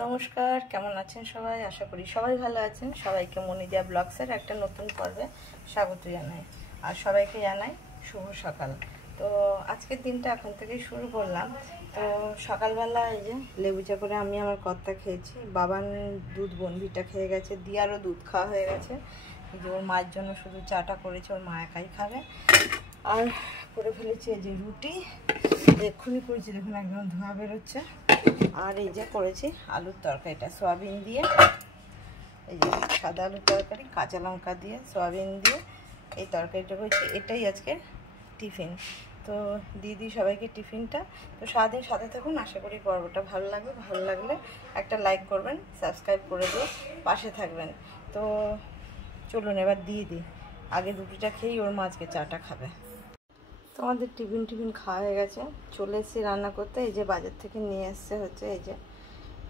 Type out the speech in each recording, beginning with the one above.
নমস্কার, কেমন আছেন সবাই? আশা করি সবাই ভালো আছেন। সবাইকে মনিদিয়া ব্লগসের একটা নতুন পর্বে স্বাগত জানাই, আর সবাইকে জানাই শুভ সকাল। তো আজকের দিনটা এখন থেকেই শুরু করলাম। তো সকালবেলা এই যে লেবু চা করে আমি আমার কর্তা খেয়েছি, বাবান দুধ বনভিটা খেয়ে গেছে, দিয়ারও দুধ খাওয়া হয়ে গেছে। এই যে ওর মায়ের জন্য শুধু চাটা করেছে, ওর মা একাই খাবে। আর করে ফেলেছি এই যে রুটি, এক্ষুনি করেছি, দেখুন একদম ধোঁয়া বেরোচ্ছে। আর এই যে করেছি আলুর তরকারিটা সয়াবিন দিয়ে, এই যে সাদা আলুর তরকারি কাঁচা লঙ্কা দিয়ে সয়াবিন দিয়ে এই তরকারিটা করেছি। এটাই আজকে টিফিন। তো দিদি সবাইকে টিফিনটা। তো সারাদিন সাথে থাকুন, আশা করি পর্বটা ভালো লাগবে। ভালো লাগলে একটা লাইক করবেন, সাবস্ক্রাইব করে দিয়ে পাশে থাকবেন। তো চলুন এবার দিয়ে দিই। আগে রুটিটা খেয়েই ওর মা আজকে চাটা খাবে। তো আমাদের টিফিন খাওয়া হয়ে গেছে, চলে এসেছি রান্না করতে। এই যে বাজার থেকে নিয়ে এসছে হচ্ছে এই যে,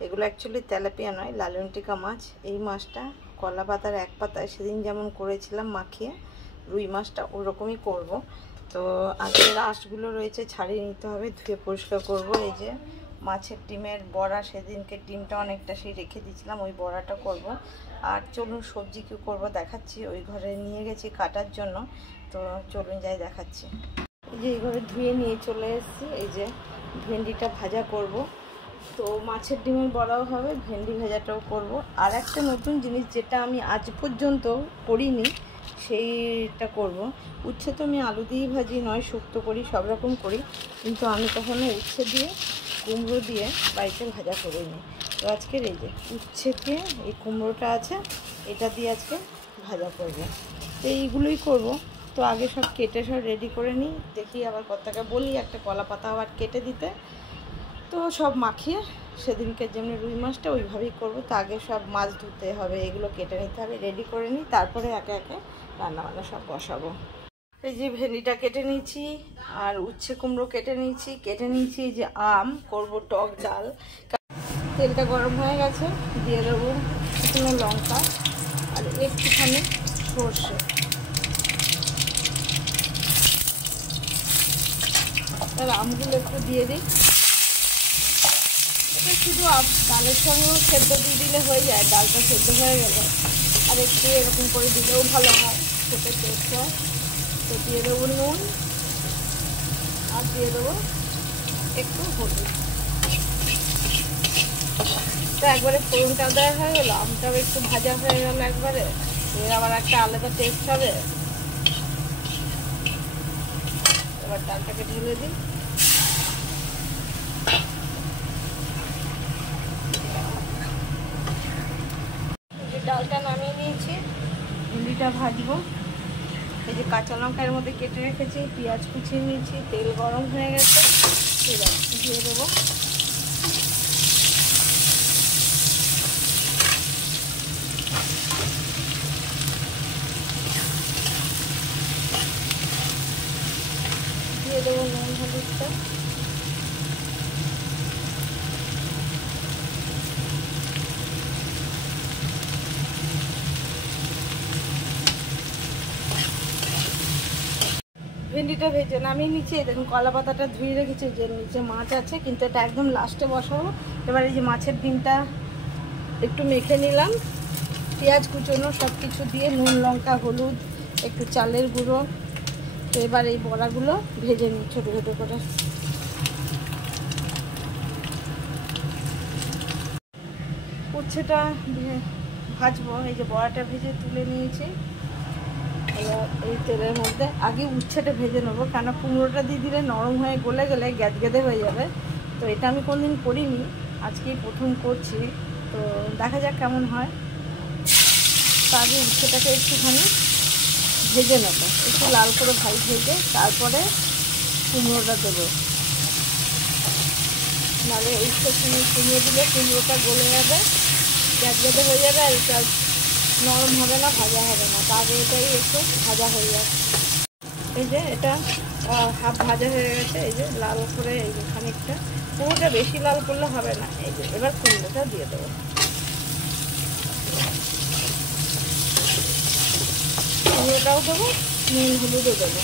এগুলো অ্যাকচুয়ালি তেলাপিয়া নয়, লালনটিকা মাছ। এই মাছটা কলা পাতার এক পাতায় সেদিন যেমন করেছিলাম মাখিয়ে, রুই মাছটা ওরকমই করব। তো আজকে আঁশগুলো রয়েছে, ছাড়িয়ে নিতে হবে, ধুয়ে পরিষ্কার করব। এই যে মাছের ডিমের বড়া, সেদিনকে ডিমটা অনেকটা সেই রেখে দিয়েছিলাম, ওই বড়াটা করব। আর চলুন সবজি কী করবো দেখাচ্ছি। ওই ঘরে নিয়ে গেছি কাটার জন্য, তো চলুন যাই দেখাচ্ছি। এই যে এইভাবে ধুয়ে নিয়ে চলে এসেছি। এই যে ভেন্ডিটা ভাজা করব, তো মাছের ডিমের বড়াও হবে, ভেন্ডি ভাজাটাও করব। আর একটা নতুন জিনিস যেটা আমি আজ পর্যন্ত করিনি, সেইটা করব। উচ্ছে তো আমি আলু দিয়েই ভাজি, নয় শুক্তো করি, সব রকম করি, কিন্তু আমি কখনো উচ্ছে দিয়ে কুমড়ো দিয়ে বাড়িতে ভাজা করিনি। তো আজকের এই যে উচ্ছে দিয়ে এই কুমড়োটা আছে, এটা দিয়ে আজকে ভাজা করব। তো এইগুলোই করব। তো আগে সব কেটে সব রেডি করে নিই, দেখি আবার কর্তাকে বলি একটা কলা পাতা আবার কেটে দিতে। তো সব মাখিয়ে সেদিনকে যেমনি রুই মাছটা ওইভাবেই করব। তো আগে সব মাছ ধুতে হবে, এগুলো কেটে নিতে হবে, রেডি করে নিই, তারপরে একে একে রান্নাবান্না সব বসাবো। এই যে ভেন্ডিটা কেটে নিয়েছি, আর উচ্ছে কুমড়ো কেটে নিয়েছি। এই যে আম করব টক ডাল। তেলটা গরম হয়ে গেছে, দিয়ে দেবো শুকনো লঙ্কা আর একটুখানি সর্ষে। আর আমগুলো একটু দিয়ে দিই। এটা শুধু ডালের সঙ্গেও সেদ্ধ দিয়ে দিলে হয়ে যায়, ডালটা সেদ্ধ হয়ে গেলে আর একটু এরকম করে দিলেও ভালো হয়, খেতে টেস্ট হয়। তো দিয়ে দেবো নুন, আর দিয়ে দেবো একটু হলুদ। তো একবারে ফোড়নটা দেওয়া হয়ে গেলো, আমটাও একটু ভাজা হয়ে গেল একবারে, এর আবার একটা আলাদা টেস্ট হবে। এবার ডালটাকে ঢেলে দিই। ডালটা নামিয়ে নিয়েছি, ভেন্ডিটা ভাজবো। এই যে কাঁচা লঙ্কা এর মধ্যে কেটে রেখেছি, পেঁয়াজ কুচিয়ে নিয়েছি, তেল গরম হয়ে গেছে, দিয়ে দেবো। দিয়ে দেবো নুন হলুদটা। ভেন্ডিটা ভেজে নামিয়ে নিচে, দেখুন কলা পাতাটা ধুয়ে রেখেছি, যে নিচে মাছ আছে, কিন্তু এটা একদম লাস্টে বসাবো। এবার এই যে মাছের ডিমটা একটু মেখে নিলাম, পেঁয়াজ কুচোনো সব কিছু দিয়ে, নুন লঙ্কা হলুদ একটু চালের গুঁড়ো। তো এবার এই বড়াগুলো ভেজে নিই ছোটো ছোটো করে। উচ্ছেটা ভাজবো। এই যে বড়াটা ভেজে তুলে নিয়েছি, এই তেলের মধ্যে আগে উচ্ছেটা ভেজে নেবো, কেন কুমড়োটা দিয়ে দিলে নরম হয়ে গলে গেলে গ্যাদগ্যাদে হয়ে যাবে। তো এটা আমি কোনদিন করিনি, আজকেই প্রথম করছি, তো দেখা যাক কেমন হয়। তো আগে উচ্ছেটাকে একটুখানি ভেজে নেবো, একটু লাল করে ভেজে তারপরে কুমড়োটা দেবো, নাহলে উচ্ছে কুমড়ো দিলে কুমড়োটা গলে যাবে, গ্যাদগ্যাদে হয়ে যাবে, আর এটা নরম হবে না, ভাজা হবে না। তো আগে এটাই একটু ভাজা হয়ে যাবে। এই যে এটা হাফ ভাজা হয়ে গেছে, এই যে লাল করে, এই যে খানিকটা, পুরোটা বেশি লাল করলে হবে না। এই যে এবার কুমড়োটা দিয়ে দেবো, কুমড়োটাও দেবো, নুন হলুদও দেবো।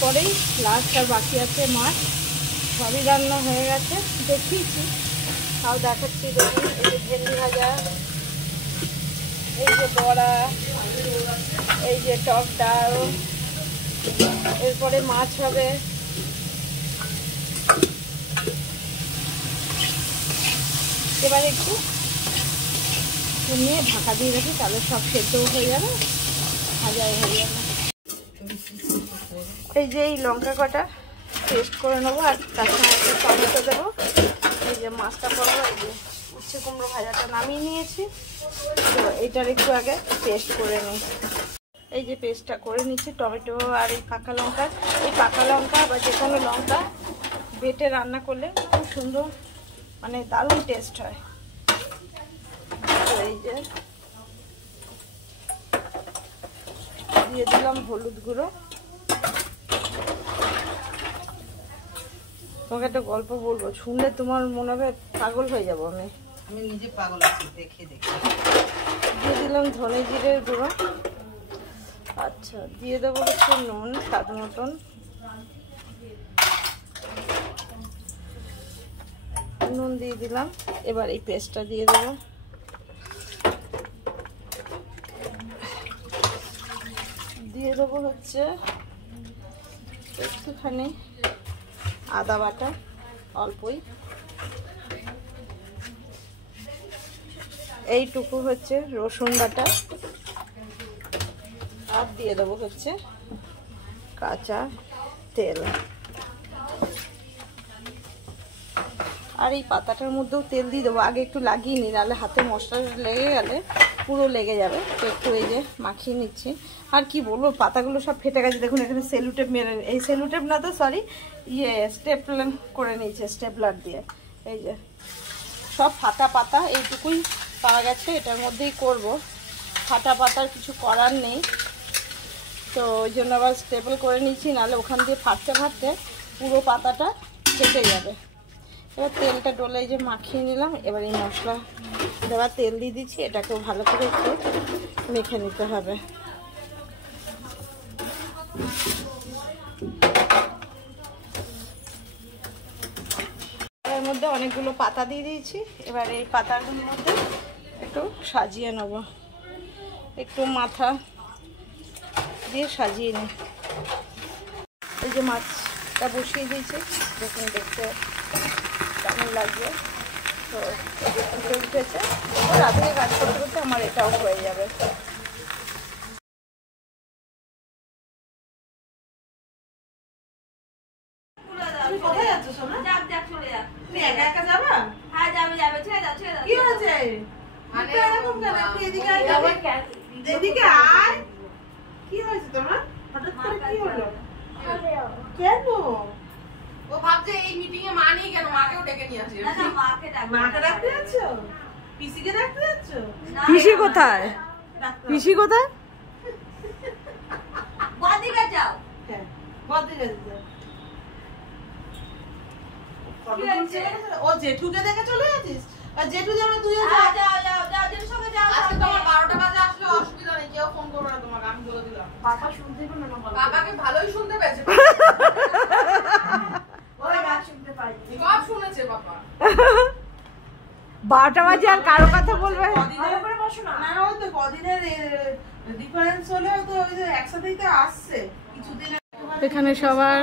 পরেই লাস্ট আর বাকি আছে মাছ। সবই রান্না হয়ে গেছে, দেখিয়েছি, তাও দেখাচ্ছি। দেখুন এই যে ভেন্ডি ভাজা, এই যে বড়া, এই যে টক ডাল, এরপরে মাছ হবে। এবারে একটু নিয়ে ঢাকা দিয়ে রাখি, তাহলে সব সেদ্ধও হয়ে যাবে, ভাজাও হয়ে যাবে। এই যে এই লঙ্কা কটা পেস্ট করে নেবো, আর তার সঙ্গে একটা টমেটো দেবো। এই যে মাছটা করবো, এই যে উচ্ছে কুমড়ো ভাজাটা নামিয়ে নিয়েছি, তো এইটার একটু আগে পেস্ট করে নিই। এই যে পেস্টটা করে নিচ্ছি টমেটো আর এই পাকা লঙ্কা। এই পাকা লঙ্কা বা যে কোনো লঙ্কা বেটে রান্না করলে খুব সুন্দর, মানে দারুণ টেস্ট হয়। তো এই যে দিয়ে দিলাম হলুদ গুঁড়ো। তোমাকে একটা গল্প বলবো, শুনলে তোমার মনে হবে পাগল হয়ে যাবো। আমি নিজে পাগল আছি দেখে দেখে। দিয়ে দিলাম ধনে জিরের গুঁড়ো। আচ্ছা, দিয়ে দেবো হচ্ছে নুন স্বাদ মতন। নুন দিয়ে দিলাম। এবার এই পেস্টটা দিয়ে দেবো। দিয়ে দেবো হচ্ছে একটুখানি আদা বাটা, অল্পই, এইটুকু হচ্ছে রসুন বাটা, আর দিয়ে দেবো হচ্ছে কাঁচা তেল। আর এই পাতাটার মধ্যেও তেল দিয়ে দেবো, আগে একটু লাগিয়ে নিই, নাহলে হাতে মশলা লেগে গেলে পুরো লেগে যাবে। তো একটু এই যে মাখিয়ে নিচ্ছি। আর কি বলবো, পাতাগুলো সব ফেটে গেছে। দেখুন এখানে সেলুটেপ মেরে, এই সেলুটেপ না তো সরি, স্টেপলার করে নিয়েছে স্টেপলার দিয়ে। এই যে সব ফাটা পাতা, এইটুকুই পাওয়া গেছে, এটার মধ্যেই করব। ফাটা পাতার কিছু করার নেই, তো ওই জন্য আবার স্টেপল করে নিচ্ছি, নাহলে ওখান দিয়ে ফাটতে ফাটতে পুরো পাতাটা ফেটে যাবে। এবার তেলটা ডলে এই যে মাখিয়ে নিলাম। এবার এই মশলা দেওয়া তেল দিয়ে দিচ্ছি, এটাকেও ভালো করে একটু মেখে নিতে হবে। এর মধ্যে অনেকগুলো পাতা দিয়ে দিয়েছি। এবার এই পাতাগুলোর মধ্যে একটু সাজিয়ে নেব, একটু মাথা দিয়ে সাজিয়ে নিই। এই যে মাছটা বসিয়ে দিয়েছি, দেখুন দেখতে কেমন লাগবে। তো ফুটে উঠেছে, রাতে কাজ করতে করতে আমার এটাও হয়ে যাবে। কোথায় যাচ্ছ সোনা? চলে যা। তুমি একা একা যাবা? হ্যাঁ যাবে যাবে, ছেড়ে দাও ছেড়ে দাও। কি হয়েছে? মানে এরকম কেন? এদিকে আয়, এদিকে আয়। কি হয়েছে তোমার? হঠাৎ করে কি হলো? কেন? ও ভাবছে এই মিটিং এ মা নেই কেন, মাকেও ডেকে নিয়ে আসি। না না, মাকে ডাকতে যাচ্ছ? পিসিকে ডাকতে যাচ্ছ? পিসি কোথায়? পিসি কোথায়? বদিকে যাও। হ্যাঁ বদিকে যাও। ও জেঠুকে দেখে চলে যাচ্ছিস? আর জেঠু যাবে, তুইও যা। যাও যাও যাও, জেঠুর সঙ্গে যাও। আজকে তোমার 12টা বাজে আসলে অসুবিধা নেই, কেউ ফোন করবে না তোমাকে, আমি বলে দিলাম। পাপা শুনতে পেলো না? পাপাকে ভালোই শুনতে পেয়েছে। ওই গান শুনতে পাই, সব শুনেছে পাপা। 12টা বাজে আর কারো কথা বলবে? ভালো করে বসো না। না ওই তো কদিনের ডিফারেন্স হলেও তো ওই যে একসাথেই তো আসছে কিছুদিন। এখানে সবার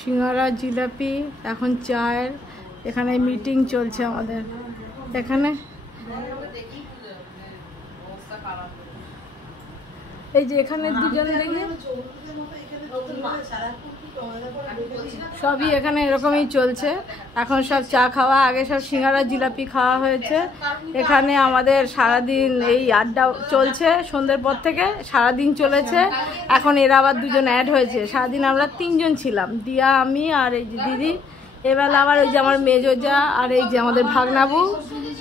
সিঙ্গারা জিলাপি, এখন চায়ের এখানে মিটিং চলছে আমাদের এখানে। এই যে এখানে দুজন দেখি সবই এখানে এরকমই চলছে। এখন সব চা খাওয়া, আগে সব সিঙ্গারা জিলাপি খাওয়া হয়েছে। এখানে আমাদের সারাদিন এই আড্ডা চলছে, সন্ধ্যের পর থেকে সারাদিন চলেছে। এখন এরা আবার দুজন অ্যাড হয়েছে, সারাদিন আমরা 3 জন ছিলাম, দিয়া আমি আর এই যে দিদি। এবেলা আবার ওই যে আমার মেজোজা আর এই যে আমাদের ভাগনাবু,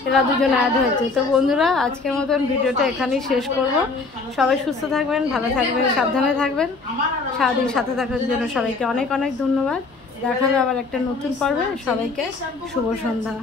এরা দুজন অ্যাড হয়েছে। তো বন্ধুরা, আজকের মতন ভিডিওটা এখানেই শেষ করব। সবাই সুস্থ থাকবেন, ভালো থাকবেন, সাবধানে থাকবেন। সারাদিন সাথে থাকার জন্য সবাইকে অনেক অনেক ধন্যবাদ। দেখা হবে আবার একটা নতুন পর্বে। সবাইকে শুভ সন্ধ্যা।